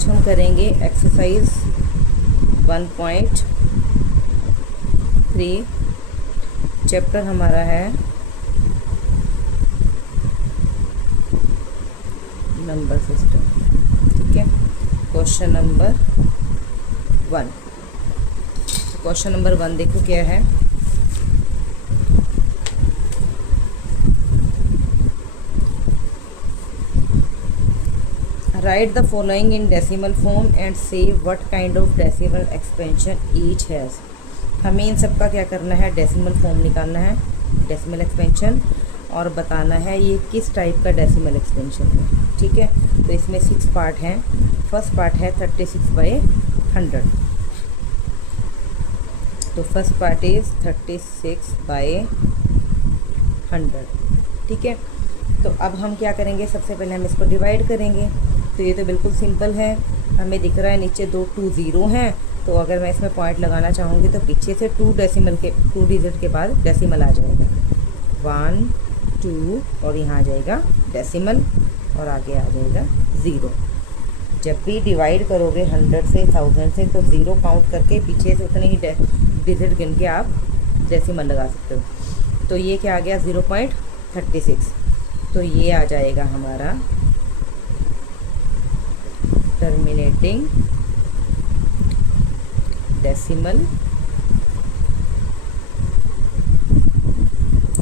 आज हम करेंगे एक्सरसाइज 1.3। चैप्टर हमारा है नंबर सिस्टम। ठीक है, क्वेश्चन नंबर 1। क्वेश्चन नंबर 1 देखो क्या है। Write the following in decimal form and say what kind of decimal expansion each has. हमें इन सब का क्या करना है, डेसिमल फॉर्म निकालना है, डेसिमल एक्सपेंशन, और बताना है ये किस टाइप का डेसिमल एक्सपेंशन है। ठीक है, तो इसमें 6 पार्ट हैं। फर्स्ट पार्ट है 36/100। तो फर्स्ट पार्ट इज़ 36/100। ठीक है, तो अब हम क्या करेंगे, सबसे पहले हम इसको डिवाइड करेंगे। तो ये तो बिल्कुल सिंपल है, हमें दिख रहा है नीचे 2 0 हैं। तो अगर मैं इसमें पॉइंट लगाना चाहूँगी तो पीछे से 2 डिजिट के बाद डेसिमल आ जाएगा, 1 2, और यहाँ आ जाएगा डेसिमल, और आगे आ जाएगा 0। जब भी डिवाइड करोगे 100 से 1000 से तो 0 काउंट करके पीछे से उतने ही डिजिट गिन के आप डेसिमल लगा सकते हो। तो ये क्या आ गया, 0.36। तो ये आ जाएगा हमारा टर्मिनेटिंग डेसिमल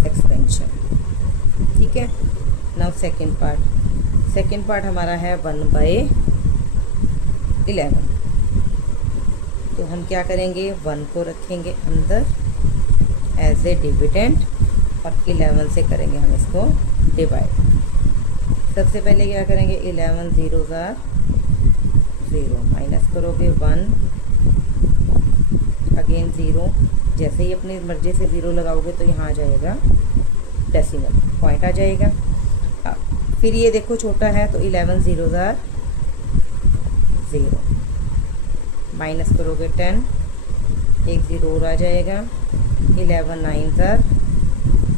एक्सपेंशन। ठीक है, नाउ सेकेंड पार्ट हमारा है 1/11। तो हम क्या करेंगे, 1 को रखेंगे अंदर एज ए डिविडेंड और 11 से करेंगे हम इसको डिवाइड। सबसे पहले क्या करेंगे, 11 0s are 0, माइनस करोगे 1, अगेन 0। जैसे ही अपनी मर्जी से 0 लगाओगे तो यहाँ आ जाएगा डेसिमल, पॉइंट आ जाएगा। फिर ये देखो छोटा है तो 11 0s are 0, माइनस करोगे 10, एक 0 और आ जाएगा, 11 9s are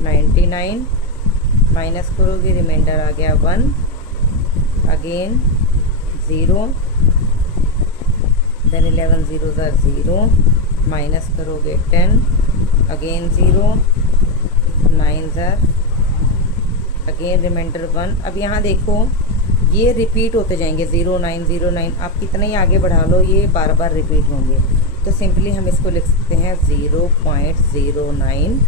99, माइनस करोगे रिमाइंडर आ गया 1, again 0, then 11 0s are 0, minus करोगे 10, again 0, 9s are again reminder 1। अब यहाँ देखो ये रिपीट होते जाएंगे, 0 9 0 9। आप कितना ही आगे बढ़ा लो ये बार बार रिपीट होंगे। तो सिंपली हम इसको लिख सकते हैं 0.09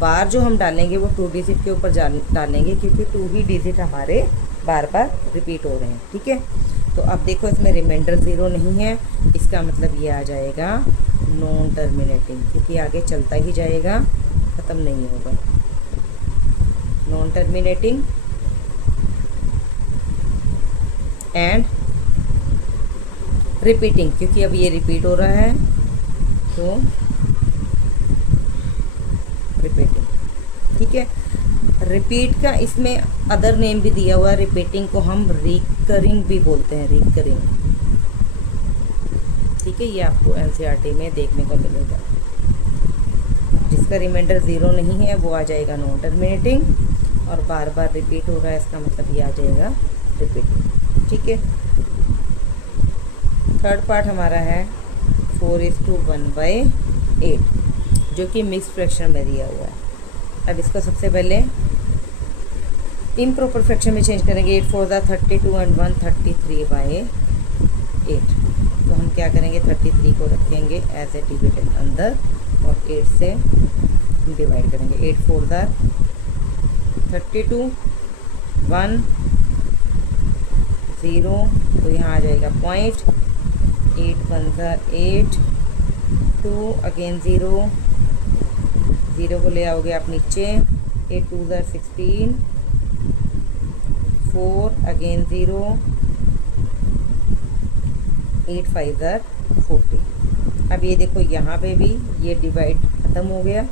बार जो हम डालेंगे वो 2 डिजिट के ऊपर डालेंगे, क्योंकि 2 ही डिजिट हमारे बार बार रिपीट हो रहे हैं। ठीक है, तो अब देखो इसमें रिमाइंडर 0 नहीं है, इसका मतलब ये आ जाएगा नॉन टर्मिनेटिंग, क्योंकि आगे चलता ही जाएगा, ख़त्म नहीं होगा। नॉन टर्मिनेटिंग एंड रिपीटिंग, क्योंकि अब ये रिपीट हो रहा है तो रिपीटिंग। ठीक है, रिपीट का इसमें अदर नेम भी दिया हुआ है, रिपीटिंग को हम रिकरिंग भी बोलते हैं, रिकरिंग। ठीक है, ये आपको एनसीईआरटी में देखने को मिलेगा। जिसका रिमाइंडर 0 नहीं है वो आ जाएगा नॉन टर्मिनेटिंग, और बार बार रिपीट हो रहा है इसका मतलब ये आ जाएगा रिपीटिंग। ठीक है, थर्ड पार्ट हमारा है 4:1/8, जो कि मिक्स फ्रैक्शन में दिया हुआ है। अब इसको सबसे पहले इम्प्रॉपर फ्रैक्शन में चेंज करेंगे, 8 4 32 and 1 33/8। तो हम क्या करेंगे, 33 को रखेंगे एज ए डिविडेंड अंदर और 8 से डिवाइड करेंगे। 8 4 32, 1 0, तो यहाँ आ जाएगा पॉइंट, 8 1 8, 2 अगेन 0 को ले आओगे आप नीचे, 8 2 16, 4 अगेन 0, 8 5 40। अब ये देखो यहाँ पे भी ये डिवाइड ख़त्म हो गया।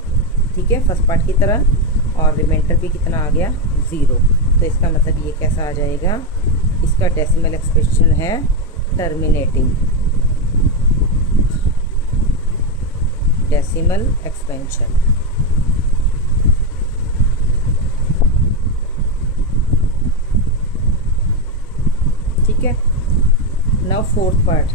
ठीक है, फर्स्ट पार्ट की तरह, और रिमाइंडर भी कितना आ गया, 0। तो इसका मतलब ये कैसा आ जाएगा, इसका डेसिमल एक्सप्रेशन है टर्मिनेटिंग डेसिमल एक्सपेंशन। ठीक है, now fourth part,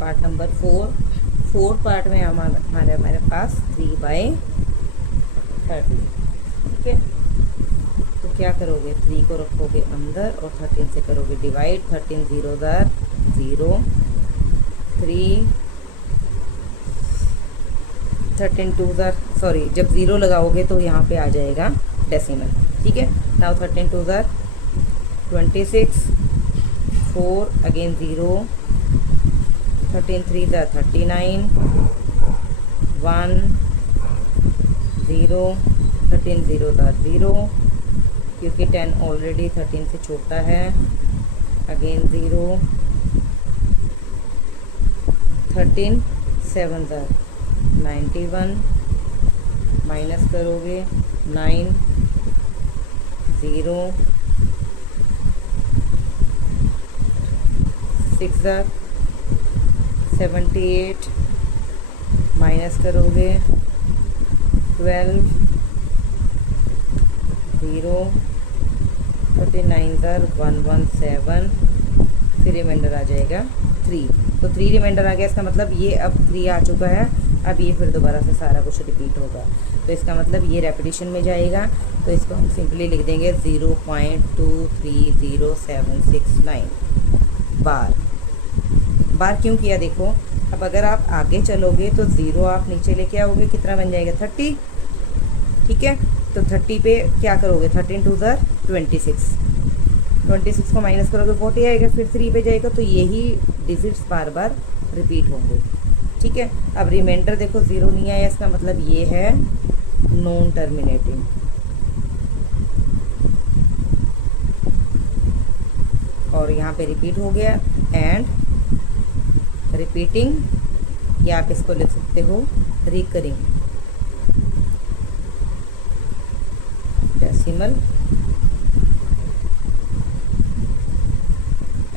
part number 4। Fourth part में हमारे पास 3/30, ठीक है। तो क्या करोगे, 3 को रखोगे अंदर और 13 से करोगे डिवाइड। 13 0 ज़ार 0, 3 13 2 ज़ार, सॉरी जब 0 लगाओगे तो यहाँ पे आ जाएगा डेसिमल, ठीक है। नाउ 13 2 ज़ार 26, 4 अगेन 0, 13 3 ज़ार 39, 1 0, 13 0 ज़ार 0, क्योंकि 10 ऑलरेडी 13 से छोटा है। अगेन 0, 13 7 ज़ार 91, माइनस करोगे 9 0, 6 ज़ार 78, माइनस करोगे 12 0, 39 ज़ार 117, फिर रिमाइंडर आ जाएगा 3। तो 3 रिमाइंडर आ गया, इसका मतलब ये अब 3 आ चुका है। अब ये फिर दोबारा से सारा कुछ रिपीट होगा, तो इसका मतलब ये रेपिटेशन में जाएगा। तो इसको हम सिंपली लिख देंगे 0.230769 बार। बार क्यों किया देखो, अब अगर आप आगे चलोगे तो 0 आप नीचे लेके आओगे, कितना बन जाएगा 30, ठीक है। तो 30 पे क्या करोगे, 13 2 ज़ार 26, 26 को माइनस करोगे 40 आएगा, फिर 3 पे जाएगा। तो यही डिजिट्स बार बार रिपीट होंगे, ठीक है। अब रिमाइंडर देखो 0 नहीं आया, इसका मतलब ये है नॉन टर्मिनेटिंग। और यहाँ पे रिपीट हो गया एंड रिपीटिंग, या आप इसको लिख सकते हो रिकरिंग डेसिमल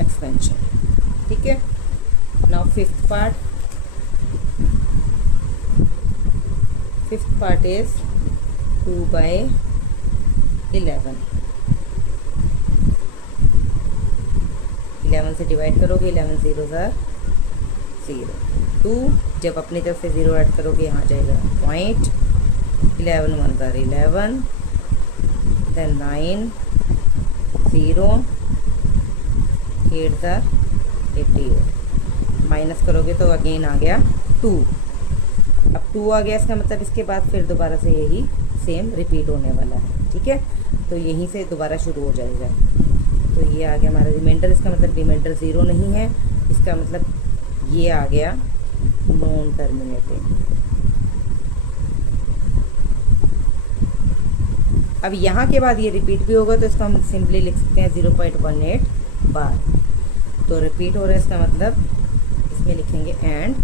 एक्सपेंशन, ठीक है। Now fifth part is 2/11। 11 से डिवाइड करोगे, 11 0 ज़ार 0, 2 जब अपनी तरफ से 0 ऐड करोगे यहाँ जाएगा पॉइंट, 11 1 ज़ार 11, देन 9 0, 8 ज़ार 88, माइनस करोगे तो अगेन आ गया 2। अब 2 आ गया, इसका मतलब इसके बाद फिर दोबारा से यही सेम रिपीट होने वाला है, ठीक है। तो यहीं से दोबारा शुरू हो जाएगा। तो ये आ गया हमारा रिमाइंडर, इसका मतलब रिमाइंडर 0 नहीं है, इसका मतलब ये आ गया नॉन टर्मिनेटिंग। अब यहाँ के बाद ये रिपीट भी होगा, तो इसको हम सिंपली लिख सकते हैं 0.18 बार। तो रिपीट हो रहा है, इसका मतलब इसमें लिखेंगे and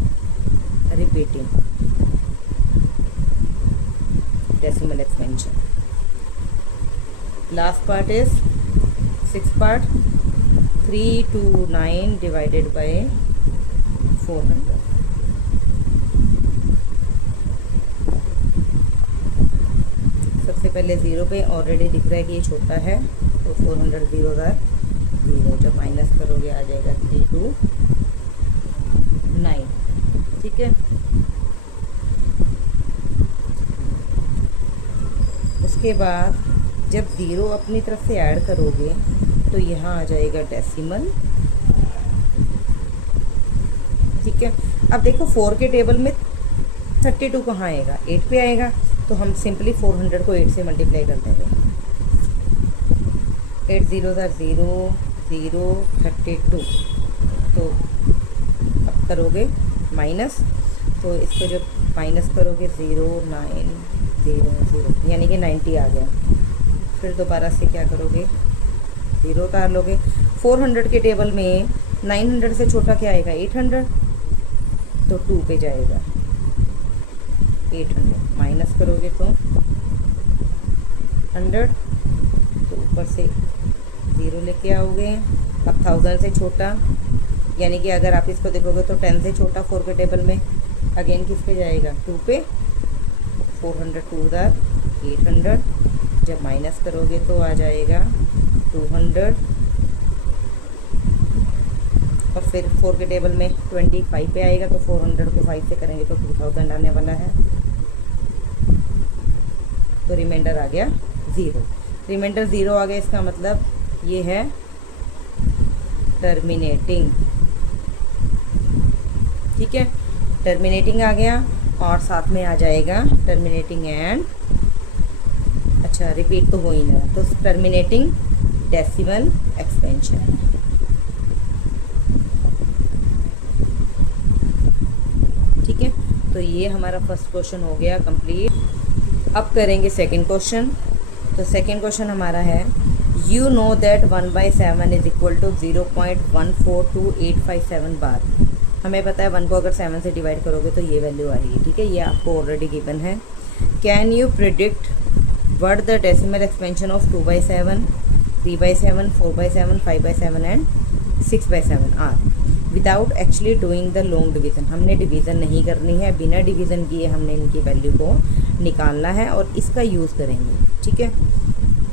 repeating decimal expansion. Last part is 6th part, 329 divided by 400। सबसे पहले 0 पे ऑलरेडी दिख रहा है कि ये छोटा है, तो 400 0 ज़ार 0, जब माइनस करोगे आ जाएगा 329, ठीक है। उसके बाद जब 0 अपनी तरफ से ऐड करोगे तो यहाँ आ जाएगा डेसिमल, ठीक है। अब देखो 4 के टेबल में 32 कहाँ आएगा, 8 पे आएगा। तो हम सिंपली 400 को 8 से मल्टीप्लाई कर देंगे। 8 0 ज़ार 0 0 32। तो अब करोगे माइनस, तो इसको जब माइनस करोगे 0 9 0 0, यानी कि 90 आ गया। फिर दोबारा से क्या करोगे, 0 उतार लोगे। 400 के टेबल में 900 से छोटा क्या आएगा, 800, तो 2 पे जाएगा 800, माइनस करोगे तो 100, तो ऊपर से 0 लेके आओगे। अब 1000 से छोटा, यानी कि अगर आप इसको देखोगे तो 10 से छोटा 4 के टेबल में अगेन किस पे जाएगा, 2 पे। 400 टू द 800, जब माइनस करोगे तो आ जाएगा 200, और फिर 4 के टेबल में 25 पे आएगा, तो 400 को 5 से करेंगे तो 2000 आने वाला है। तो रिमाइंडर आ गया 0। रिमाइंडर 0 आ गया, इसका मतलब ये है टर्मिनेटिंग। ठीक है, टर्मिनेटिंग आ गया, और साथ में आ जाएगा टर्मिनेटिंग एंड, अच्छा रिपीट तो हो ही नहीं, तो टर्मिनेटिंग डेसिमल एक्सपेंशन। ठीक है, तो ये हमारा फर्स्ट क्वेश्चन हो गया कंप्लीट। अब करेंगे सेकंड क्वेश्चन। तो सेकंड क्वेश्चन हमारा है, you know that 1/7 is equal to 0.142857 bar. हमें पता है 1 को अगर 7 से डिवाइड करोगे तो ये वैल्यू आएगी। ठीक है, ये आपको ऑलरेडी गिवन है। Can you predict what the decimal expansion of 2/7, 3/7, 4/7, 5/7 and 6/7 are without actually doing the long division. हमने डिवीज़न नहीं करनी है, बिना डिवीज़न किए हमने इनकी वैल्यू को निकालना है और इसका यूज़ करेंगे। ठीक है,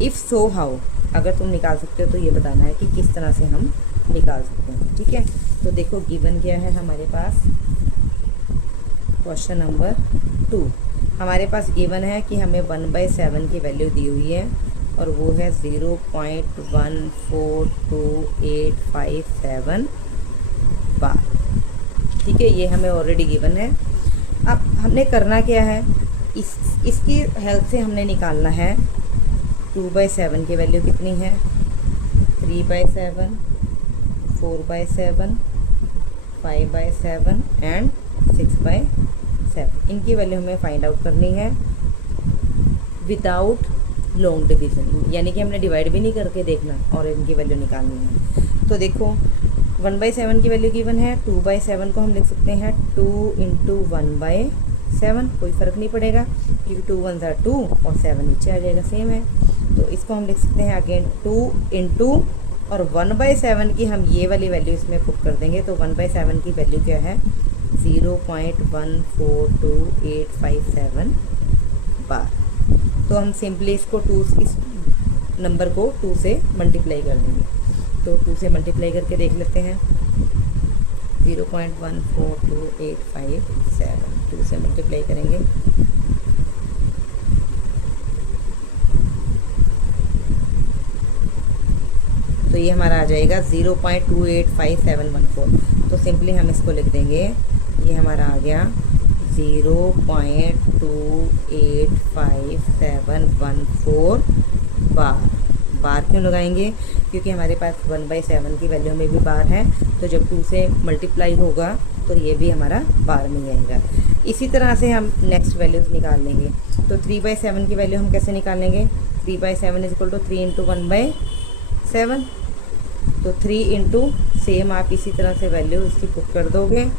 इफ़ सो हाउ, अगर तुम निकाल सकते हो तो ये बताना है कि किस तरह से हम निकाल सकते हैं। ठीक है, तो देखो गिवन क्या है हमारे पास, क्वेश्चन नंबर 2 हमारे पास गिवन है कि हमें 1/7 की वैल्यू दी हुई है और वो है 0.142857 बार। ठीक है, ये हमें ऑलरेडी गिवन है। अब हमने करना क्या है, इसकी हेल्प से हमने निकालना है 2/7 की वैल्यू कितनी है, 3/7, 4/7, 5/7 एंड 6/7। इनकी वैल्यू हमें फाइंड आउट करनी है विदाउट लॉन्ग डिवीज़न, यानी कि हमने डिवाइड भी नहीं करके देखना और इनकी वैल्यू निकालनी है। तो देखो 1/7 की वैल्यू गिवन है, 2/7 को हम लिख सकते हैं 2 × 1/7, कोई फ़र्क नहीं पड़ेगा क्योंकि 2 1 ज़ा 2 और 7 नीचे आ जाएगा, सेम है। तो इसको हम लिख सकते हैं अगेन 2 × और 1/7 की हम ये वाली वैल्यू इसमें पुट कर देंगे। तो 1/7 की वैल्यू क्या है, 0.142857 बार। तो हम सिंपली इसको इस नंबर को 2 से मल्टीप्लाई कर देंगे। तो 2 से मल्टीप्लाई करके देख लेते हैं, 0.142857 2 से मल्टीप्लाई करेंगे तो ये हमारा आ जाएगा 0.285714। तो सिंपली हम इसको लिख देंगे, ये हमारा आ गया 0.285714 बार। बार क्यों लगाएंगे, क्योंकि हमारे पास 1/7 की वैल्यू में भी बार है, तो जब 2 से मल्टीप्लाई होगा तो ये भी हमारा बार में ही आएगा। इसी तरह से हम नेक्स्ट वैल्यूज़ निकाल लेंगे। तो 3/7 की वैल्यू हम कैसे निकालेंगे, 3/7 इज इक्वल टू 3 × 1/7। तो 3 × सेम आप इसी तरह से वैल्यू इसकी पुट कर दोगे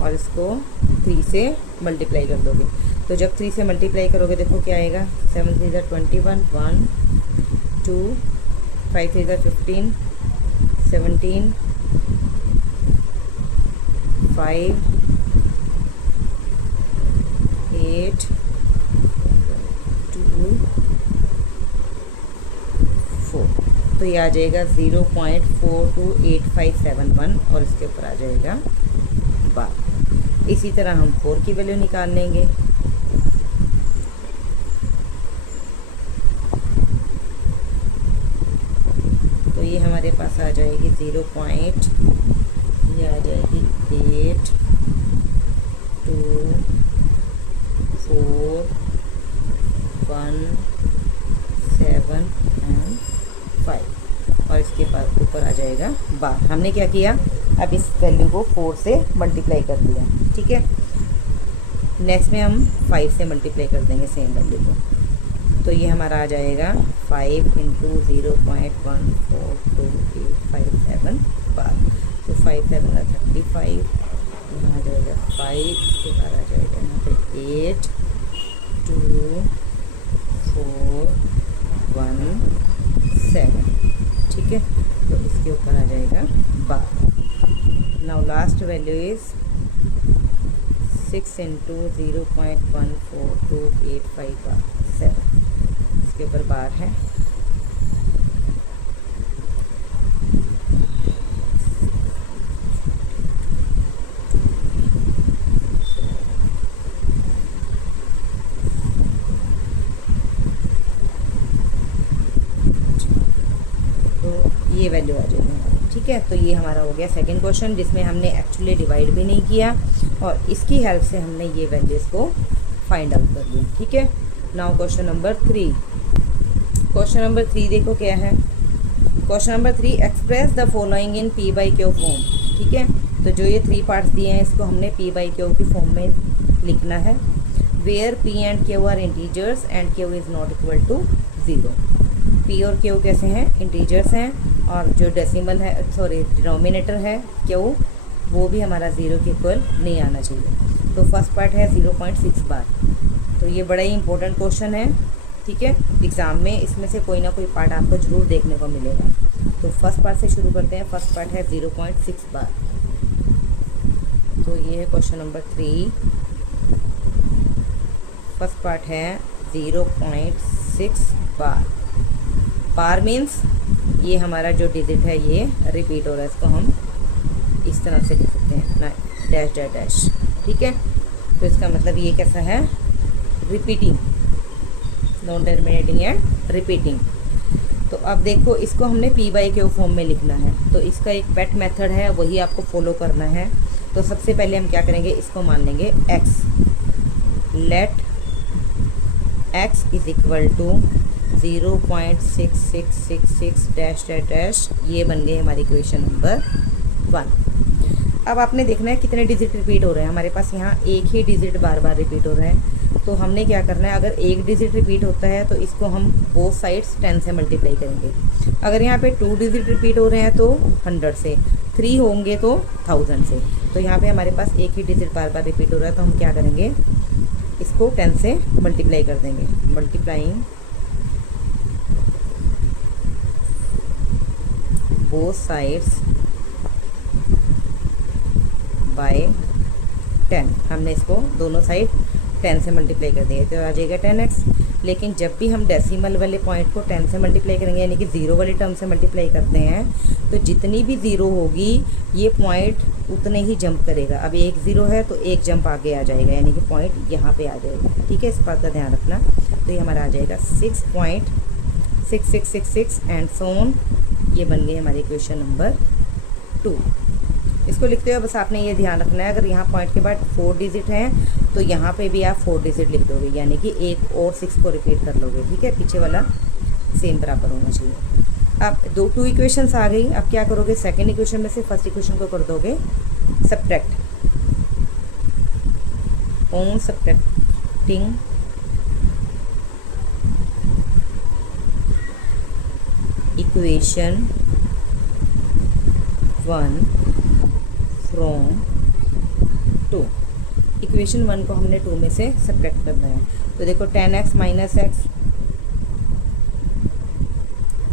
और इसको 3 से मल्टीप्लाई कर दोगे। तो जब 3 से मल्टीप्लाई करोगे देखो क्या आएगा, 7 3 × 21, 1 2 5 3 × 15, 17 5 8 2 4। तो ये आ जाएगा 0.428571 और इसके ऊपर आ जाएगा बार। इसी तरह हम 4 की वैल्यू निकाल लेंगे। तो ये हमारे पास आ जाएगी 0. ये आ जाएगी 8 2 4 1 7 एंड 5 और इसके बाद ऊपर आ जाएगा बार। हमने क्या किया, अब इस वैल्यू को 4 से मल्टीप्लाई कर दिया। ठीक है, नेक्स्ट में हम 5 से मल्टीप्लाई कर देंगे सेम वैल्यू को। तो ये हमारा आ जाएगा 5 × 0.142857 बार। तो 5 7 35, यहाँ आ जाएगा 5, इसके बाद आ जाएगा यहाँ पे 8 2 4 1 7। ठीक है, तो इसके ऊपर आ जाएगा bar. Now last value is 6 into 0.142857 इसके ऊपर बार है। ये वैल्यू आ जाएगी हमारी, ठीक है। तो ये हमारा हो गया सेकंड क्वेश्चन, जिसमें हमने एक्चुअली डिवाइड भी नहीं किया और इसकी हेल्प से हमने ये वैल्यूज़ को फाइंड आउट कर लिया, ठीक है। Now question number 3। Question number 3 देखो क्या है। Question number 3, express the following in P by q form, ठीक है। तो जो ये 3 पार्ट्स दिए हैं इसको हमने पी बाई क्यू की फॉर्म में लिखना है। Where p and q are integers and q is not equal to 0। P और क्यू कैसे हैं, इंटीजर्स हैं, और जो डेसिमल है, सॉरी डिनोमिनेटर है क्यू, वो भी हमारा 0 के इक्वल नहीं आना चाहिए। तो फर्स्ट पार्ट है 0.6 बार। तो ये बड़ा ही इंपॉर्टेंट क्वेश्चन है, ठीक है। एग्ज़ाम में इसमें से कोई ना कोई पार्ट आपको ज़रूर देखने को मिलेगा। तो फर्स्ट पार्ट से शुरू करते हैं। फर्स्ट पार्ट है 0.6 बार। तो ये है क्वेश्चन नंबर 3। फर्स्ट पार्ट है 0.6 बार। बार मीन्स ये हमारा जो डिजिट है ये रिपीट हो रहा है, इसको हम इस तरह से लिख सकते हैं ना, डैश डैश डैश, ठीक है। तो इसका मतलब ये कैसा है, repeating, non terminating and repeating. तो अब देखो इसको हमने पी बाई क्यू फॉर्म में लिखना है। तो इसका एक पेट मेथड है, वही आपको फॉलो करना है। तो सबसे पहले हम क्या करेंगे, इसको मान लेंगे x। Let x is equal to 0.6666 dash dash dash, ये बन गई हमारी इक्वेशन नंबर 1। अब आपने देखना है कितने डिजिट रिपीट हो रहे हैं। हमारे पास यहाँ एक ही डिजिट बार बार रिपीट हो रहा है। तो हमने क्या करना है, अगर एक डिजिट रिपीट होता है तो इसको हम बोथ साइड्स 10 से मल्टीप्लाई करेंगे। अगर यहाँ पे 2 डिजिट रिपीट हो रहे हैं तो 100 से, 3 होंगे तो 1000 से। तो यहाँ पे हमारे पास एक ही डिजिट बार बार रिपीट हो रहा है, तो हम क्या करेंगे, इसको 10 से मल्टीप्लाई कर देंगे। Multiplying both sides by 10। हमने इसको दोनों साइड 10 से मल्टीप्लाई कर दिए तो आ जाएगा 10x। लेकिन जब भी हम डेसिमल वाले पॉइंट को 10 से मल्टीप्लाई करेंगे, यानी कि 0 वाले टर्म से मल्टीप्लाई करते हैं, तो जितनी भी 0 होगी ये पॉइंट उतने ही जंप करेगा। अब एक 0 है तो एक जंप आगे आ जाएगा, यानी कि पॉइंट यहाँ पे आ जाएगा, ठीक है। इस बात का ध्यान रखना। तो ये हमारा आ जाएगा 6.6666 एंड सो ऑन। ये बन गई हमारी इक्वेशन नंबर 2। इसको लिखते हुए बस आपने ये ध्यान रखना है, अगर यहाँ पॉइंट के बाद 4 डिजिट हैं तो यहाँ पे भी आप 4 डिजिट लिख दोगे, यानी कि एक और 6 को रिपीट कर लोगे, ठीक है। पीछे वाला सेम बराबर होना चाहिए। अब 2 इक्वेशंस आ गई। अब क्या करोगे, सेकंड इक्वेशन में से फर्स्ट इक्वेशन को कर दोगे subtract. On subtracting equation 1 from 2। Equation 1 को हमने 2 में से सब्ट्रैक्ट करना है। तो देखो 10x माइनस x,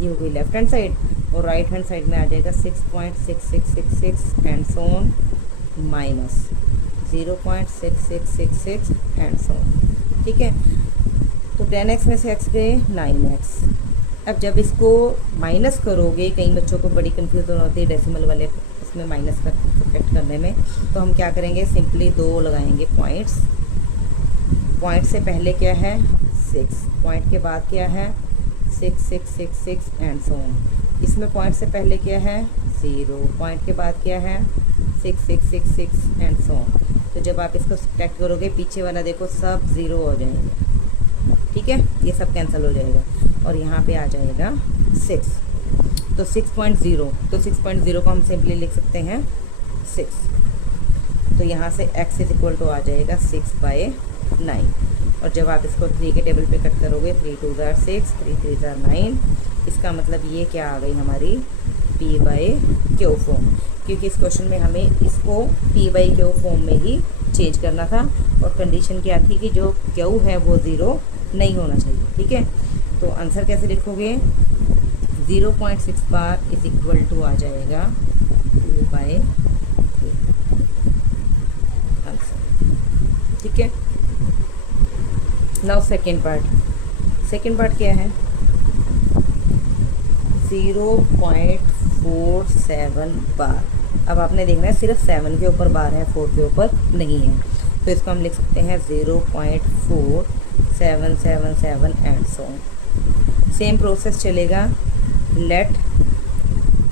ये हो गई लेफ्ट हैंड साइड, और राइट हैंड साइड में आ जाएगा 6.6666 and so on minus 0.6666 and so on, ठीक है। तो 10x में से x गए 9x। अब जब इसको माइनस करोगे, कई बच्चों को बड़ी कन्फ्यूजन होती है डेसिमल वाले इसमें माइनस कर सब्ट्रैक्ट करने में, तो हम क्या करेंगे, सिंपली 2 लगाएंगे पॉइंट्स। पॉइंट से पहले क्या है 6, पॉइंट के बाद क्या है 6666 एंड सो ऑन। इसमें पॉइंट से पहले क्या है 0, पॉइंट के बाद क्या है 6666 एंड सो ऑन। तो जब आप इसको सब्ट्रैक्ट करोगे, पीछे वाला देखो सब 0 हो जाएंगे, ठीक है। ये सब कैंसिल हो जाएगा और यहाँ पे आ जाएगा 6। तो 6.0, तो 6.0 को हम सिंपली लिख सकते हैं 6। तो यहाँ से x इज इक्वल टू आ जाएगा 6/9। और जब आप इसको 3 के टेबल पे कट करोगे, 3 2 ज़ार 6, 3 3 ज़ार 9। इसका मतलब ये क्या आ गई हमारी p बाई क्यू फॉर्म, क्योंकि इस क्वेश्चन में हमें इसको p बाई क्यू फॉर्म में ही चेंज करना था। और कंडीशन क्या थी कि जो क्यू है वो 0 नहीं होना चाहिए, ठीक है। तो आंसर कैसे लिखोगे, 0.6 बार इज इक्वल टू आ जाएगा 2/3 आंसर। ठीक है। नाउ सेकेंड पार्ट क्या है, 0.47 बार। अब आपने देखना है सिर्फ 7 के ऊपर बार है, 4 के ऊपर नहीं है, तो इसको हम लिख सकते हैं 0.4777 and so on. Same process चलेगा, let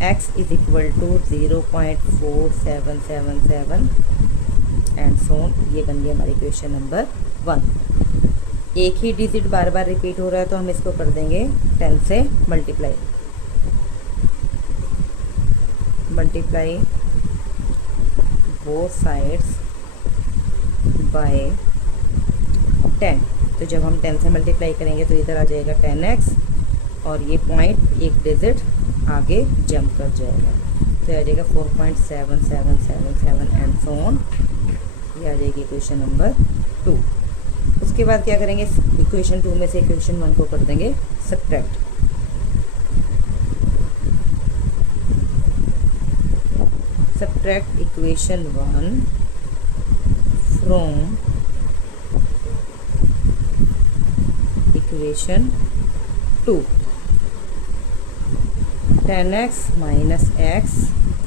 x is equal to 0.4777 and so on. ये बन गया हमारी इक्वेशन नंबर 1। एक ही डिजिट बार बार रिपीट हो रहा है तो हम इसको कर देंगे 10 से मल्टीप्लाई बोथ साइड्स बाय 10। तो जब हम 10 से मल्टीप्लाई करेंगे तो इधर आ जाएगा 10x और ये पॉइंट एक डिजिट आगे जंप कर जाएगा, तो आ जाएगा 4.7777 एंड सो ऑन। ये आ जाएगी इक्वेशन नंबर 2। उसके बाद क्या करेंगे, इक्वेशन 2 में से इक्वेशन 1 को कर देंगे subtract. Subtract equation 1 from equation 2। 10x minus x,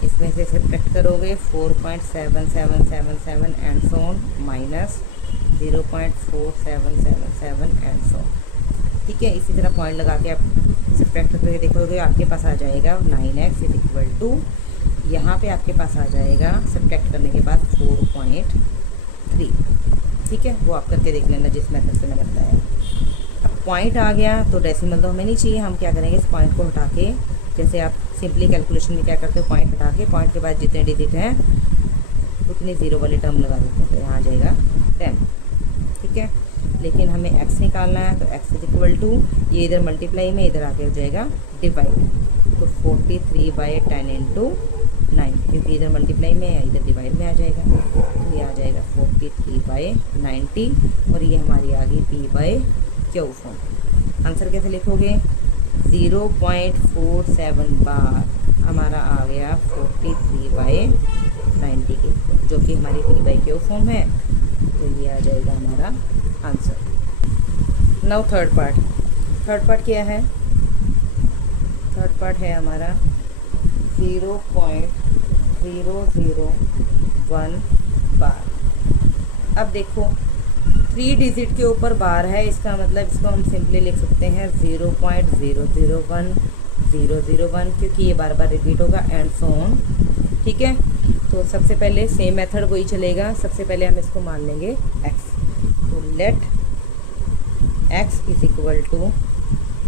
इसमें से सब्ट्रैक्ट करोगे 4.7777 and so on minus 0.4777 and सो। ठीक है, इसी तरह पॉइंट लगा के आप सब्ट्रैक्ट करके देखोगे, आपके पास आ जाएगा 9x इज इक्वल टू, यहाँ पे आपके पास आ जाएगा सब्ट्रैक्ट करने के बाद 4.3। ठीक है, वो आप करके देख लेना जिस मेथड से मैंने बताया। अब पॉइंट आ गया तो डेसिमल तो हमें नहीं चाहिए, हम क्या करेंगे इस पॉइंट को हटा के, जैसे आप सिंपली कैलकुलेशन में क्या करते हो, पॉइंट हटा के पॉइंट के बाद जितने डिजिट हैं उतनी ज़ीरो वाले टर्म लगा देते हैं, तो यहाँ आ जाएगा 10। ठीक है, लेकिन हमें x निकालना है तो x इज इक्वल टू, ये इधर मल्टीप्लाई में इधर आके हो जाएगा डिवाइड, तो 43/10 इंटू 9, क्योंकि इधर मल्टीप्लाई में है इधर डिवाइड में आ जाएगा, तो ये आ जाएगा 43/90 और ये हमारी आ गई p/q फॉर्म। आंसर कैसे लिखोगे, 0.47 बार हमारा आ गया 43/90 के, जो कि हमारी p/q फॉर्म है, तो ये आ जाएगा हमारा आंसर। नाउ थर्ड पार्ट क्या है, थर्ड पार्ट है हमारा 0.001 बार। अब देखो 3 डिजिट के ऊपर बार है, इसका मतलब इसको हम सिंपली लिख सकते हैं 0.001001, क्योंकि ये बार बार रिपीट होगा एंड सो ऑन। ठीक है, तो सबसे पहले सेम मेथड वही चलेगा, सबसे पहले हम इसको मान लेंगे x, तो let x is equal to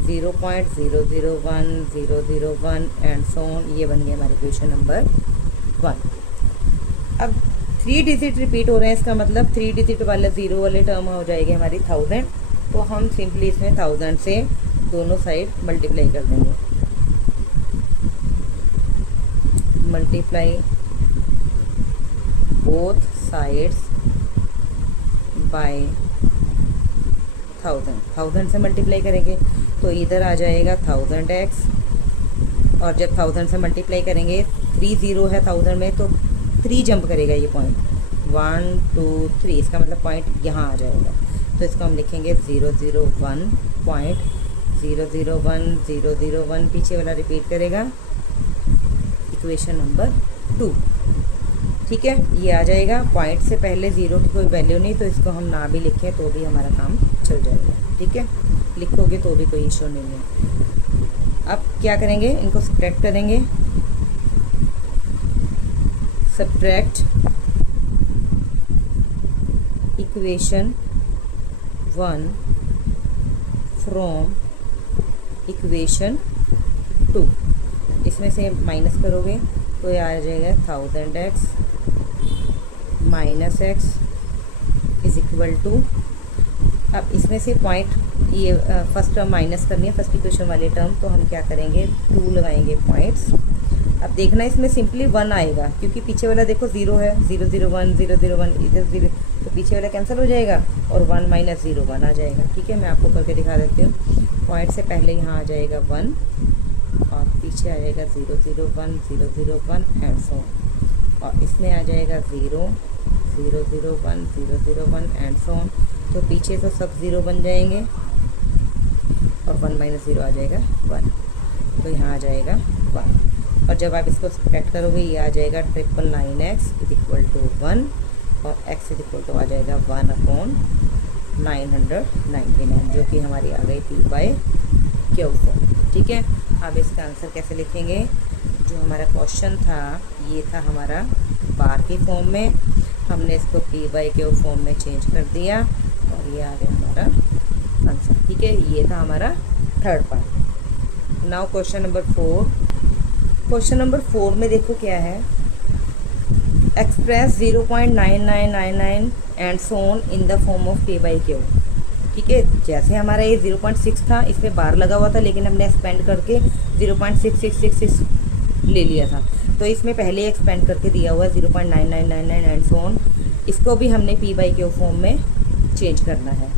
0.001001 and so on. ये बन गया हमारी इक्वेशन नंबर 1। अब 3 डिजिट रिपीट हो रहे हैं, इसका मतलब 3 डिजिट वाले ज़ीरो वाले टर्म हो जाएगी हमारी 1000, तो हम सिंपली इसमें 1000 से दोनों साइड मल्टीप्लाई कर देंगे, मल्टीप्लाई बोथ साइड्स बाय 1000 से मल्टीप्लाई करेंगे तो इधर आ जाएगा 1000x, और जब 1000 से मल्टीप्लाई करेंगे 3 ज़ीरो है 1000 में, तो 3 जंप करेगा ये पॉइंट, 1 2 3, इसका मतलब पॉइंट यहाँ आ जाएगा, तो इसको हम लिखेंगे 001.001 पीछे वाला रिपीट करेगा, इक्वेशन नंबर 2। ठीक है, ये आ जाएगा, पॉइंट से पहले ज़ीरो की कोई वैल्यू नहीं, तो इसको हम ना भी लिखें तो भी हमारा काम चल जाएगा। ठीक है, लिखोगे तो भी कोई इशू नहीं है। अब क्या करेंगे, इनको सब्ट्रैक्ट करेंगे, सब्ट्रैक्ट इक्वेशन 1 फ्रॉम इक्वेशन 2, इसमें से माइनस करोगे तो ये आ जाएगा 1000x minus x is equal to, अब इसमें से पॉइंट ये फर्स्ट टर्म माइनस करनी है, फर्स्ट इक्वेशन वाली टर्म, तो हम क्या करेंगे 2 लगाएंगे पॉइंट्स। अब देखना इसमें सिंपली 1 आएगा, क्योंकि पीछे वाला देखो 0 है, 001 001 इधर 0, तो पीछे वाला कैंसिल हो जाएगा और 1 माइनस 0 1 आ जाएगा। ठीक है, मैं आपको करके दिखा देती हूँ। पॉइंट से पहले यहाँ आ जाएगा 1 और पीछे आ जाएगा 001 001 एंड सो, और इसमें आ जाएगा 0 0 0 1 0 0 1 एंड सो ऑन। तो पीछे तो सब 0 बन जाएंगे और 1 माइनस 0 आ जाएगा 1, तो यहाँ आ जाएगा 1। और जब आप इसको सब्ट्रैक्ट करोगे ये आ जाएगा 999x इज इक्वल टू 1 और x इज इक्वल टू आ जाएगा 1/999, जो कि हमारी आ गई P बाई क्यू फॉर्म। ठीक है, अब इसका आंसर कैसे लिखेंगे? जो हमारा क्वेश्चन था ये था हमारा बार की फॉर्म में, हमने इसको P बाई क्यू फॉर्म में चेंज कर दिया और ये आ गया हमारा आंसर। ठीक है, ये था हमारा third part. Now question number 4। Question number 4 में देखो क्या है, express 0.9999 and so on in the form of P by Q. ठीक है, जैसे हमारा ये 0.6 था, इसमें बार लगा हुआ था, लेकिन हमने एक्सपेंड करके 0.6666 ले लिया था। तो इसमें पहले ही एक्सपेंड करके दिया हुआ है 0.9999 एंड सो ऑन। इसको भी हमने P बाई क्यू फॉर्म में चेंज करना है।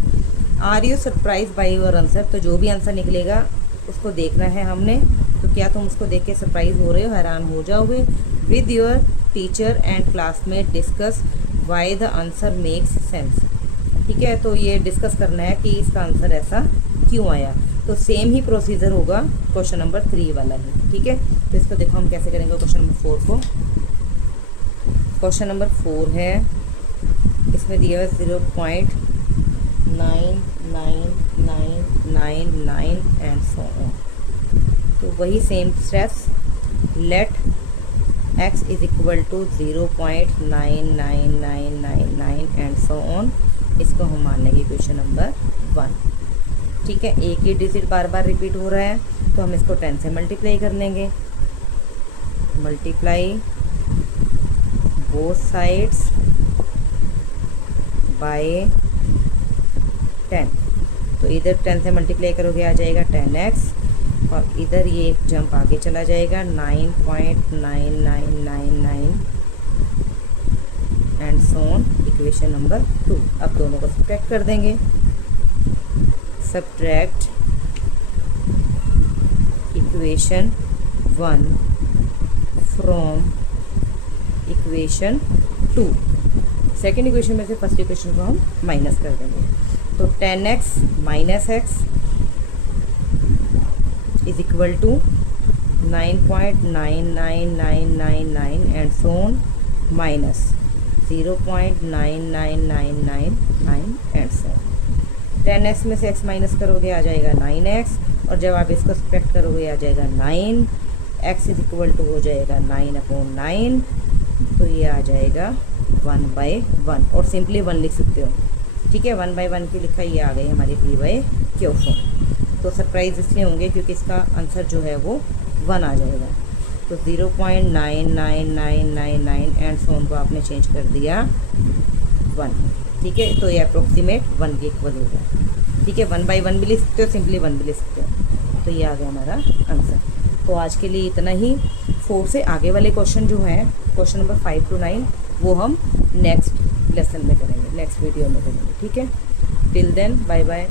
Are you surprise by your answer? तो जो भी आंसर निकलेगा उसको देखना है हमने। तो क्या तुम उसको देख के सरप्राइज हो रहे हो, हैरान हो जाओगे? With your teacher and classmate discuss why the answer makes sense. ठीक है, तो ये डिस्कस करना है कि इसका आंसर ऐसा क्यों आया। तो सेम ही प्रोसीजर होगा क्वेश्चन नंबर 3 वाला ही। ठीक है, तो इसको देखो हम कैसे करेंगे क्वेश्चन नंबर 4 को। क्वेश्चन नंबर 4 है, इसमें दिया है 0.99999 एंड सो ऑन। तो वही same steps, let x is equal to 0.99999 and so on. इसको हम मान लेंगे क्वेश्चन नंबर 1। ठीक है, एक ही डिजिट बार बार रिपीट हो रहा है, तो हम इसको 10 से मल्टीप्लाई कर लेंगे। Multiply both sides by 10। तो इधर 10 से मल्टीप्लाई करोगे आ जाएगा 10x, और इधर ये एक जंप आगे चला जाएगा 9.9999 and so on. Equation number 2। अब दोनों को सब्ट्रैक्ट कर देंगे। Subtract equation 1 from equation 2। Second equation में से फर्स्ट इक्वेशन को हम माइनस कर देंगे। तो 10x minus x is equal to 9.99999 and so on minus 0.99999 and so on. 10x में से x माइनस करोगे आ जाएगा 9x, और जब आप इसको सब्ट्रैक्ट करोगे आ जाएगा 9। x इज इक्वल टू हो जाएगा 9/9, तो ये आ जाएगा 1/1, और सिंपली 1 लिख सकते हो। ठीक है, 1/1 की लिखा ये आ गई हमारी P बाई क्यू फॉर्म। तो सरप्राइज इसलिए होंगे क्योंकि इसका आंसर जो है वो 1 आ जाएगा। तो 0.99999 एंड सो ऑन को आपने चेंज कर दिया 1। ठीक है, तो ये अप्रोक्सीमेट 1 के इक्वल होगा। ठीक है, 1/1 भी लिख सकते हो, सिंपली 1 भी लिख सकते हो। तो ये आ गया हमारा आंसर। तो आज के लिए इतना ही। 4 से आगे वाले क्वेश्चन जो हैं, क्वेश्चन नंबर 5 to 9, वो हम नेक्स्ट लेसन में करेंगे, नेक्स्ट वीडियो में करेंगे। ठीक है, टिल देन बाय बाय।